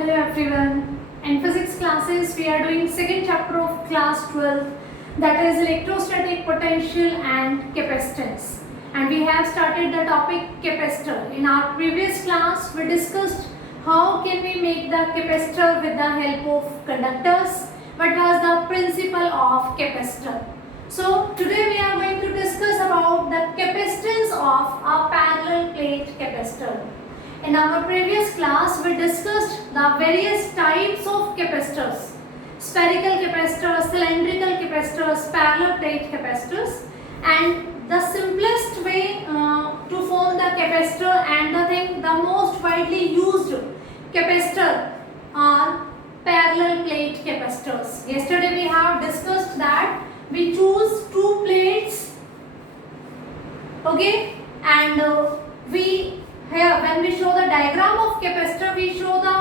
Hello everyone. In physics classes, we are doing second chapter of class 12, that is electrostatic potential and capacitance. And we have started the topic capacitor. In our previous class, we discussed how can we make the capacitor with the help of conductors. What was the principle of capacitor? So today we are going to discuss about the capacitance of a parallel plate capacitor. In our previous class, we discussed the various types of capacitors: spherical capacitors, cylindrical capacitors, parallel plate capacitors, and the simplest way to form the capacitor and the most widely used capacitor are parallel plate capacitors. Yesterday we have discussed that we choose two plates, okay, and here when we show the diagram of capacitor, we show the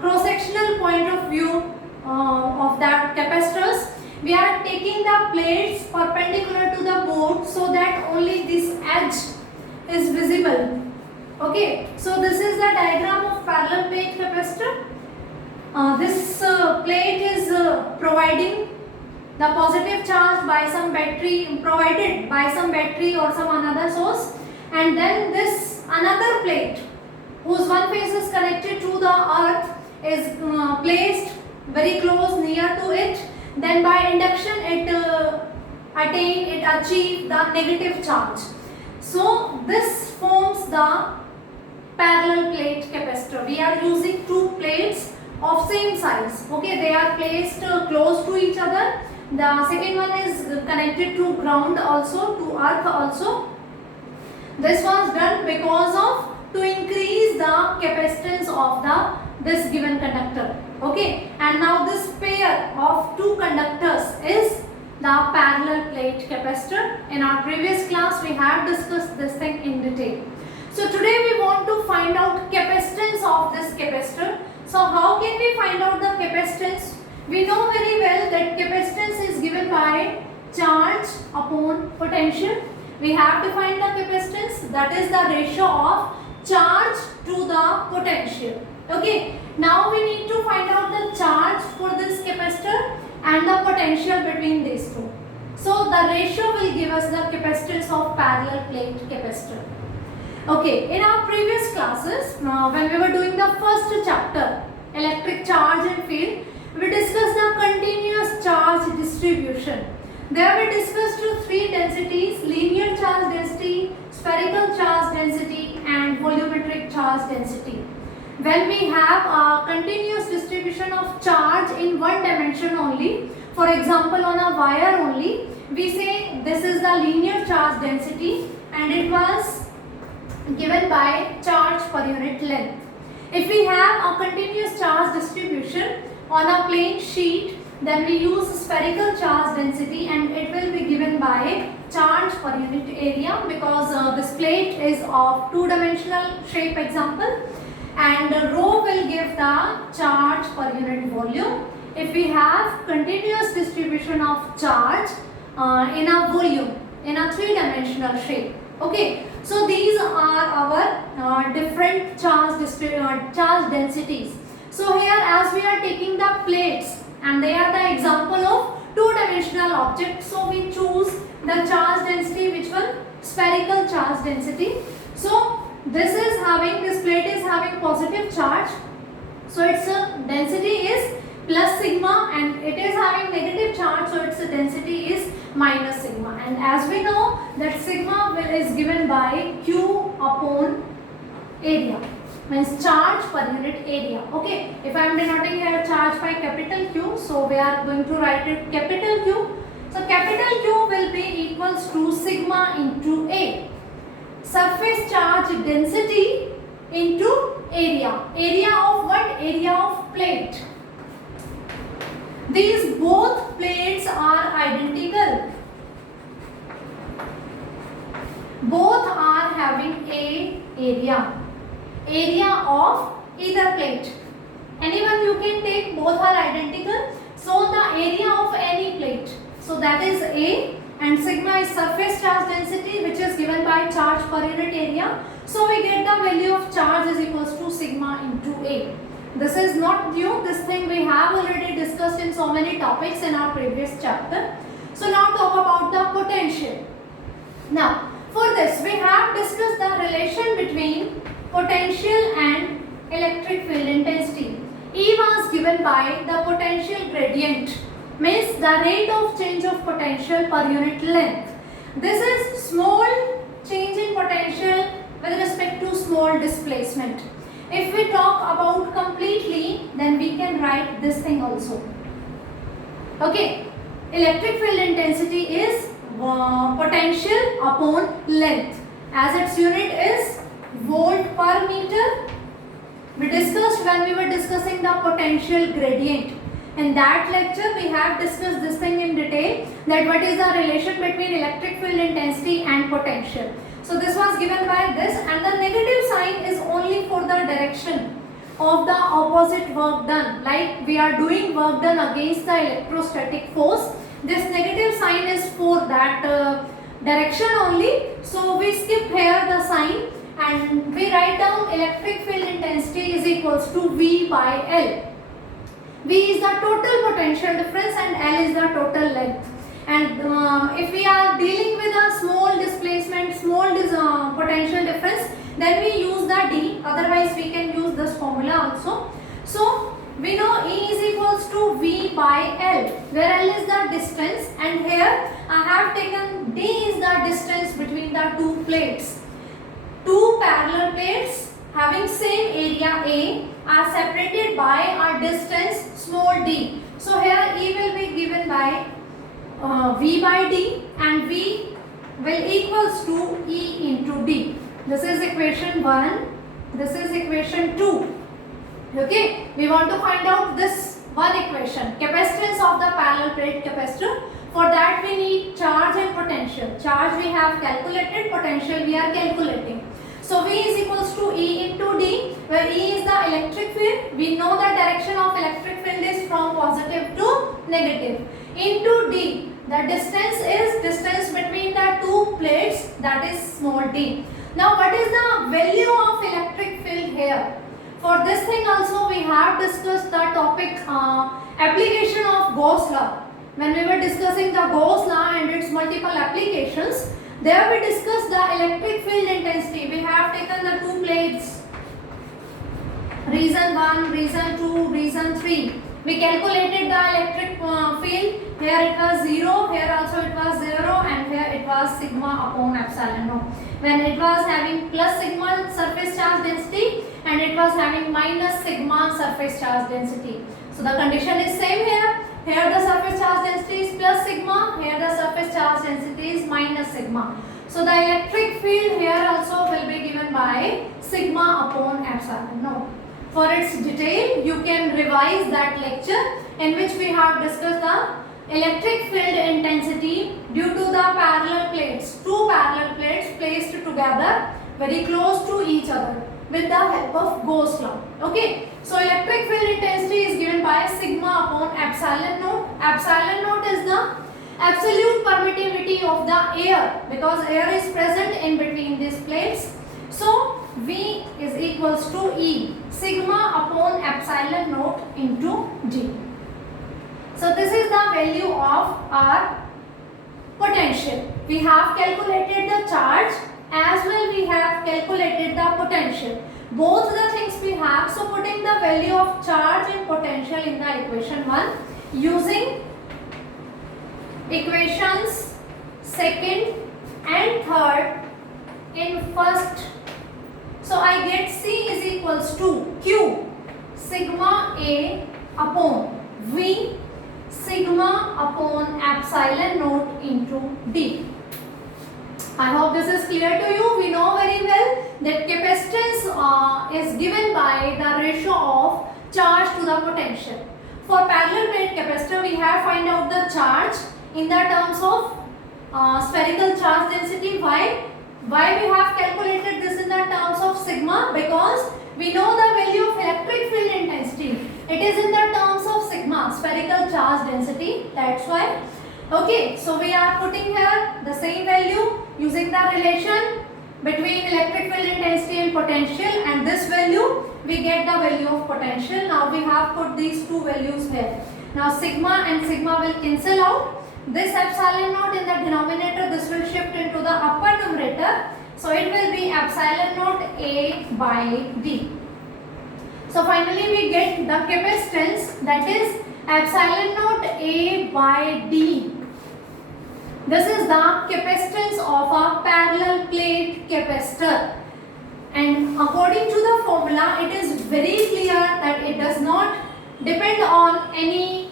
cross-sectional point of view of that capacitors. We are taking the plates perpendicular to the board so that only this edge is visible. Okay, so this is the diagram of parallel plate capacitor. This plate is providing the positive charge by some battery, provided by some battery or some another source, and then this another plate whose one face is connected to the earth is placed very close near to it. Then by induction it achieves the negative charge. So this forms the parallel plate capacitor. We are using two plates of same size. Okay, they are placed close to each other. The second one is connected to ground also, to earth also. This was done because of to increase the capacitance of this given conductor. Okay, and now this pair of two conductors is the parallel plate capacitor. In our previous class we have discussed this thing in detail. So today we want to find out capacitance of this capacitor. So how can we find out the capacitance? We know very well that capacitance is given by charge upon potential. We have defined the capacitance, that is the ratio of charge to the potential. Okay, now we need to find out the charge for this capacitor and the potential between these two. So the ratio will give us the capacitance of parallel plate capacitor. Okay, in our previous classes, when we were doing the first chapter, electric charge and field, we discussed the continuous charge distribution. There we discussed three densities: linear charge density, spherical charge density, and volumetric charge density. When we have a continuous distribution of charge in one dimension only, for example on a wire only, we say this is the linear charge density and it was given by charge per unit length. If we have a continuous charge distribution on a plain sheet, then we use spherical charge density and it will be given by charge per unit area, because this plate is of two-dimensional shape example, and rho will give the charge per unit volume. If we have continuous distribution of charge in a volume, in a three-dimensional shape. Okay, so these are our different charge densities. So here, as we are taking the plates and they are the example of two-dimensional object, so we choose the charge density, which one? Spherical charge density. So this plate is having positive charge, so its density is plus sigma, and it is having negative charge, so its density is minus sigma. And as we know that sigma is given by Q upon area, means charge per unit area. Okay, if I am denoting here charge by capital Q, so we are going to write it capital Q. So capital Q will be equals to sigma into A. Surface charge density into area. Area of what? Area of plate. These both plates are identical. Both are having a area. Area of either plate. Anyone you can take, both are identical. So the area of any plate. So that is A, and sigma is surface charge density, which is given by charge per unit area. So we get the value of charge is equals to sigma into A. This is not new. This thing we have already discussed in so many topics in our previous chapter. So now talk about the potential. Now for this we have discussed the relation between potential and electric field intensity. E was given by the potential gradient, means the rate of change of potential per unit length. This is small change in potential with respect to small displacement. If we talk about completely, then we can write this thing also. Okay, electric field intensity is potential upon length, as its unit is volt per meter. We discussed when we were discussing the potential gradient. In that lecture we have discussed this thing in detail, that what is the relation between electric field intensity and potential. So this was given by this, and the negative sign is only for the direction of the opposite work done. Like we are doing work done against the electrostatic force, this negative sign is for that direction only. So we skip here the sign and we write down electric field intensity is equals to V by L. V is the total potential difference and L is the total length. And if we are dealing with a small displacement, small potential difference, then we use the D. Otherwise we can use this formula also. So we know E is equals to V by L, where L is the distance, and here I have taken D is the distance between the two plates. Two parallel plates having same area A are separated by a distance small d. So here E will be given by V by D, and V will equals to E into D. This is equation 1. This is equation 2. Okay, we want to find out this one equation, capacitance of the parallel plate capacitor. For that we need charge and potential. Charge we have calculated, potential we are calculating. So V is equals to E into D, where E is the electric field. We know the direction of electric field is from positive to negative. Into D, the distance is distance between the two plates, that is small d. Now what is the value of electric field here? For this thing also we have discussed the topic application of Gauss law. When we were discussing the Gauss law and its multiple applications, there we discussed the electric field intensity. We have taken the two plates, reason 1, reason 2, reason 3. We calculated the electric field. Here it was 0, here also it was 0, and here it was sigma upon epsilon naught. When it was having plus sigma surface charge density and it was having minus sigma surface charge density. So the condition is same here. Here the surface charge density is plus sigma, here the surface charge density is minus sigma. So the electric field here also will be given by sigma upon epsilon naught. For its detail, you can revise that lecture in which we have discussed the electric field intensity due to the parallel plates, two parallel plates placed together very close to each other with the help of Gauss law. Okay, so electric field intensity is given by sigma upon epsilon naught. Epsilon naught is the absolute permittivity of the air, because air is present in between these plates. So V is equals to E, sigma upon epsilon naught into D. So this is the value of our potential. We have calculated the charge as well we have calculated the potential. Both the things we have. So putting the value of charge and potential in the equation 1 using equations 2nd and 3rd in first. So I get C is equals to Q sigma A upon V sigma upon epsilon naught into D. I hope this is clear to you. We know very well that capacitance is given by the ratio of charge to the potential. For parallel plate capacitor, we have find out the charge in the terms of spherical charge density. Why we have calculated this in the terms of sigma? Because we know the value of electric field intensity. It is in the terms of sigma, spherical charge density. That's why. Okay, so we are putting here the same value using the relation between electric field intensity and in potential, and this value we get the value of potential. Now we have put these two values here. Now sigma and sigma will cancel out. This epsilon naught in the denominator, this will shift into the upper numerator. So it will be epsilon naught A by D. So finally we get the capacitance, that is epsilon naught A by D. This is the capacitance of a parallel plate capacitor. And according to the formula, it is very clear that it does not depend on any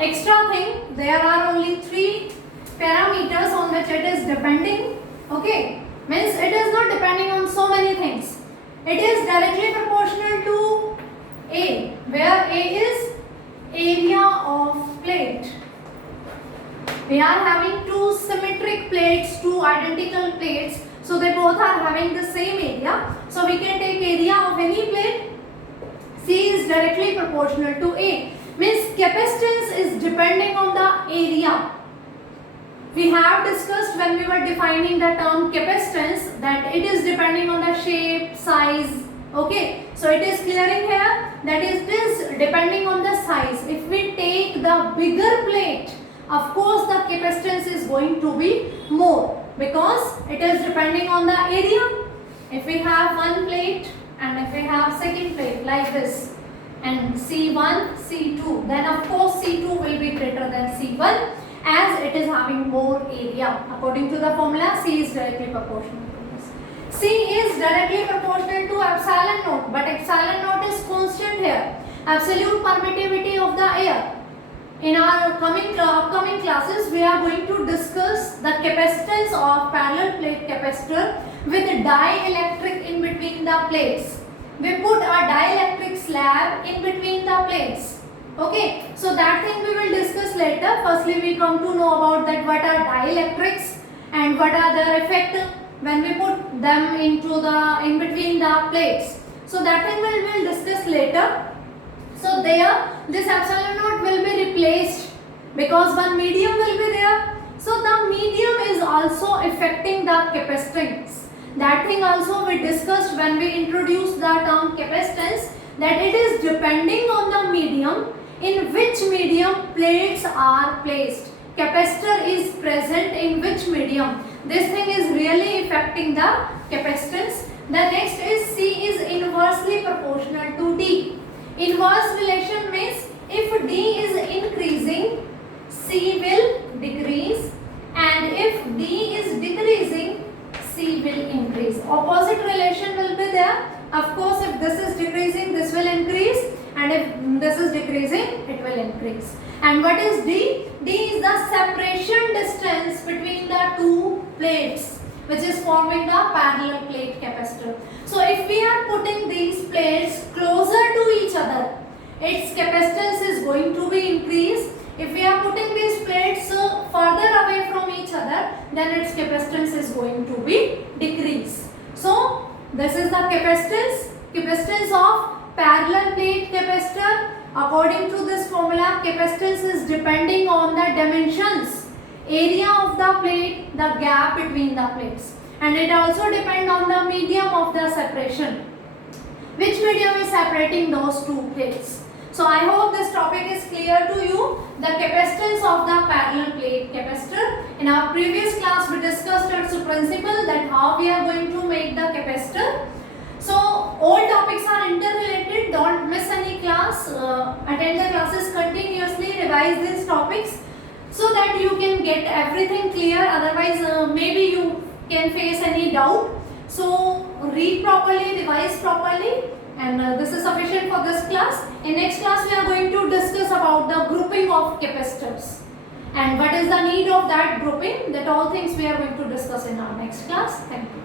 extra thing. There are only three parameters on which it is depending. Okay, means it is not depending on so many things. It is directly proportional to A, where A is area of plate. We are having two symmetric plates, two identical plates, so they both are having the same area. So we can take area of any plate. C is directly proportional to A. Means capacitance is depending on the area. We have discussed when we were defining the term capacitance that it is depending on the shape, size. Okay, so it is clearing here that it is depending on the size. If we take the bigger plate, of course the capacitance is going to be more because it is depending on the area. If we have one plate and if we have second plate like this and C1, C2, then of course C2 will be greater than C1 as it is having more area. According to the formula, C is directly proportional to this. C is directly proportional to epsilon naught, but epsilon naught is constant here. Absolute permittivity of the air. In our upcoming classes, we are going to discuss the capacitance of parallel plate capacitor with dielectric in between the plates. We put a dielectric slab in between the plates. Okay, so that thing we will discuss later. Firstly, we come to know about that what are dielectrics and what are their effect when we put them in between the plates. So that thing we will discuss later. So there, this epsilon naught will be replaced because one medium will be there. So the medium is also affecting the capacitance. That thing also we discussed when we introduced the term capacitance, that it is depending on the medium in which medium plates are placed. Capacitor is present in which medium. This thing is really affecting the capacitance. The next is C is inversely proportional to D. Inverse relation means if D is increasing, C will decrease, and if D is decreasing, C will increase. Opposite relation will be there. Of course, if this is decreasing, this will increase, and if this is decreasing, it will increase. And what is D? D is the separation distance between the two plates, which is forming the parallel plate capacitor. So if we are putting these plates closer to each other, its capacitance is going to be increased. If we are putting these plates further away from each other, then its capacitance is going to be decreased. So this is the capacitance of parallel plate capacitor. According to this formula, capacitance is depending on the dimensions, area of the plate, the gap between the plates, and it also depends on the medium of the separation. Which medium is separating those two plates? So I hope this topic is clear to you. The capacitance of the parallel plate capacitor. In our previous class we discussed its principle, that how we are going to make the capacitor. So all topics are interrelated. Don't miss any class. Attend the classes continuously. Revise these topics so that you can get everything clear. Otherwise maybe you can face any doubt. So read properly, revise properly. And this is sufficient for this class. In next class we are going to discuss about the grouping of capacitors and what is the need of that grouping. That all things we are going to discuss in our next class. Thank you.